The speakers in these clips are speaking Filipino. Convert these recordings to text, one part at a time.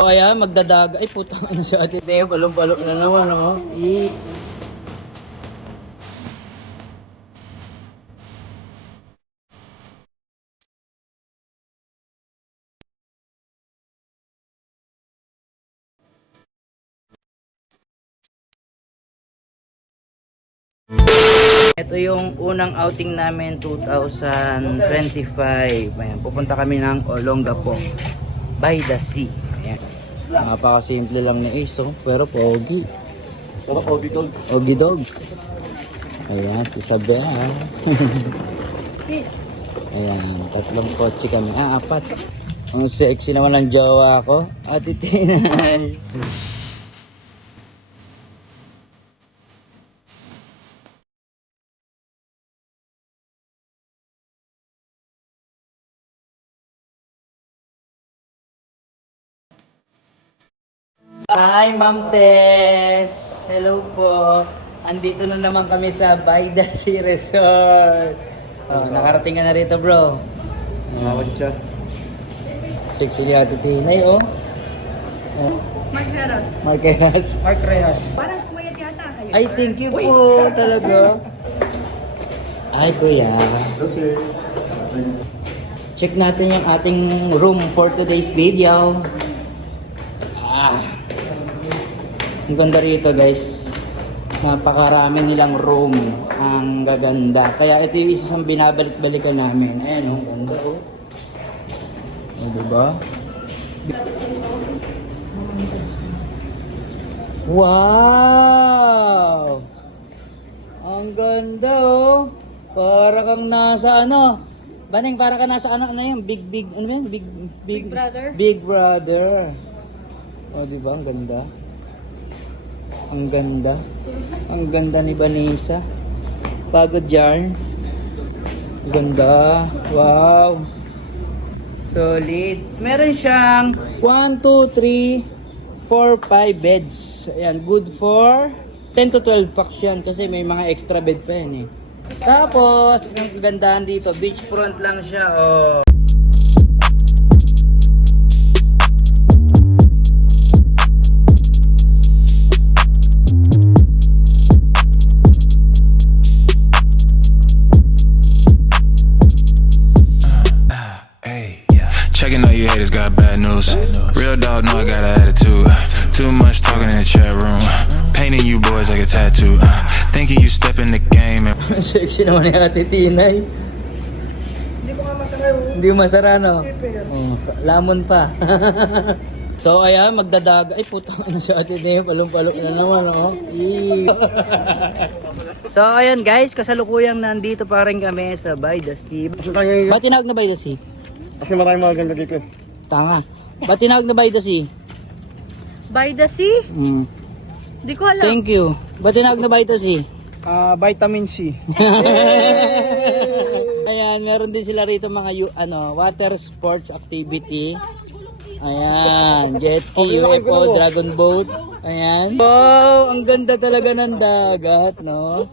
So ayan, magdadag. Ay putang ano si Ate Neo, balong-balong na naman, no? Ito yung unang outing namin 2025. Ayan, pupunta kami ng Olongapo by the sea. Ayan. Napakasimple lang ni Ace, oh, pero pogi. Pero Ogie Dogs. Ogie Dogs. Ayan, si Sabea. Ayan, tatlong kotse kami. Apat. Ang sexy naman ng jowa ko. Ate Tinay. Hi, Ma'am Tess! Hello po! Andito na naman kami sa By the Sea Resort. Oh, nakarating ka na rito, bro. Mawad siya. Sexy ni Ate Tinay, oh. Oh. Marqueras. Mark Reyes. Parang kumayat yata kayo. Ay, thank you po talaga. Ay, kuya. Kasi, Check natin yung ating room for today's video. Ang ganda rito, guys. Napakarami nilang room. Ang gaganda. Kaya ito yung isa sa binabalik-balikan namin. Ayan, oh, ganda, oh. O, diba? Wow! Ang ganda, oh. Para kang nasa ano? Baning, para ka nasa ano yun? Ano yun? Big Brother? Big Brother. O, diba? Ang ganda. Ang ganda. Ang ganda ni Vanessa. Pagod yarn. Ganda. Wow. Solid. Meron siyang 1, 2, 3, 4, 5 beds. Ayan. Good for 10 to 12 packs yan. Kasi may mga extra bed pa yan eh. Tapos, ang kagandahan dito, beachfront lang siya. Oh. Checking all you haters got bad news. Real dog know I got an attitude. Too much talking in the chat room. Painting you boys like a tattoo. Thinking you step in the game and Sexy naman ni Ate Tinay. hindi ko nga masara yung Hindi mo masara, no? sipper. Oh, lamon pa. So ayan, magdadag. Ay puta, ano si Ate Tinay, palong-palong na naman, oh. So ayan guys, kasalukuyang nandito pa rin kami sa By the Sea. Ba't tinawag na By the Sea? Kasi maraming mga ganda dito. Tanga. Ba't tinawag na By the Sea? By the sea? Mm. Di ko alam. Thank you. Ba't tinawag na By the Sea? Vitamin C. Ayan, meron din sila rito mga water sports activity. Ayan, jet ski, UFO, dragon boat. Ayan. Wow, ang ganda talaga ng dagat, no?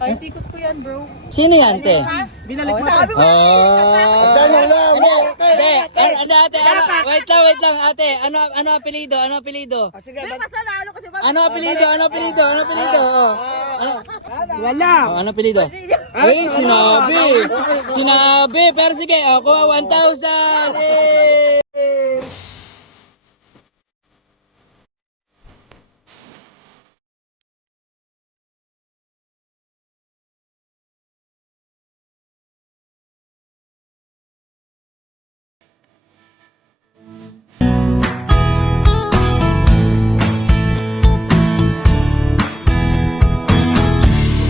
Ay, tikot ko yan, bro. Sino yan, te? Binalik mo. Oh. Dahil lang. Hindi, ate, wait lang, ate. Ano apelido? Pero masanalo kasi Ano apelido? Oh. Wala. Ano apelido? Ay, sinabi. Pero sige, kuha 1,000. Eh.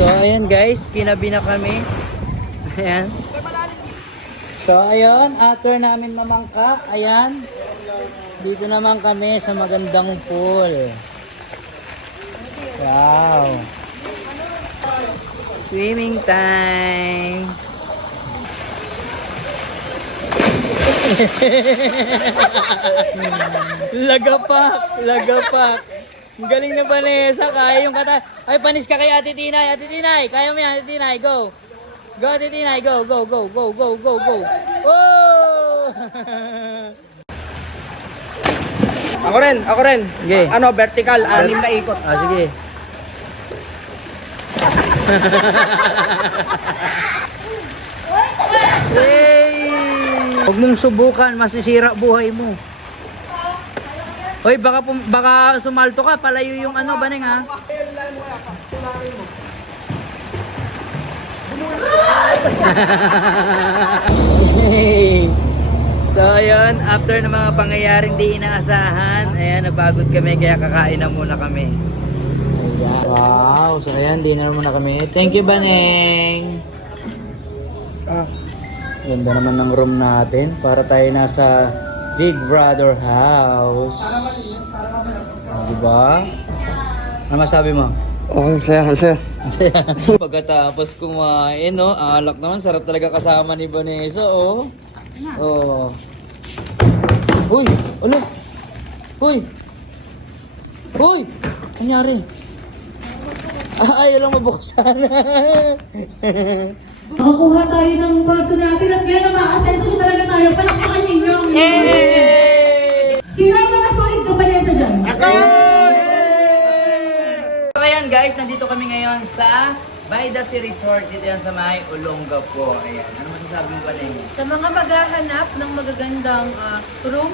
So ayan guys, kinabi na kami. Ayan. So ayun, after namin mamangka, ayan. Dito naman kami sa magandang pool. Wow. Swimming time. Lagapak. Ang galing na Vanessa, kaya yung kata. Ay, panis ka kay Ate Tinay. Ate Tinay, kaya mo yan, Ate Tinay, go. Go, Ate Tinay, go. Oh! Ako rin. Sige. Ano, vertical, 6 na ikot. Ah, sige. Yay! Huwag mong subukan, masisira buhay mo. Hoy, baka sumalto ka, palayo yung ano, Baneng ha. So ayun, after ng mga pangyayaring di inaasahan, ayan, napagod kami kaya kakain na muna kami. Ayan. Wow, so ayan, dinner muna kami. Thank you, Baneng. Ah, Ganda naman ng room natin para tayo nasa Big Brother house. Diba? Ano masabi mo? okay, saya. Pagkatapos kumain, no? Alak naman, sarap talaga kasama ni Vanessa, oh. Oh. Uy! Ulo! Uy! Uy! Kanyari? Ayaw lang mabuksan. Makakuha tayo ng bato natin at ngayon ang makasenso talaga tayo. Palakpakan ninyo. Sino ang mga solid kapanesa dyan? So ayan guys, nandito kami ngayon sa By the Sea Resort. Dito yan sa may Olongapo. Ayan, ano masasabi mo ba na yun? Sa mga maghahanap ng magagandang room,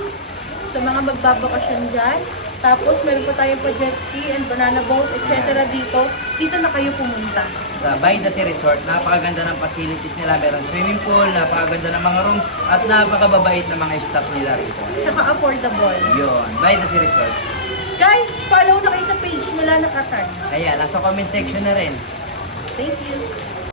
sa mga magbabakasyon dyan, tapos meron pa tayong pa jet ski and banana boat, etc. Dito na kayo pumunta. Sa By the Sea Resort, napakaganda ng facilities nila. Meron swimming pool, napakaganda ng mga room, at napakababait ng mga staff nila rito. Tsaka affordable. Yun, By the Sea Resort. Guys, follow na kayo sa page nila na Qatar. Ayan, nasa comment section na rin. Thank you.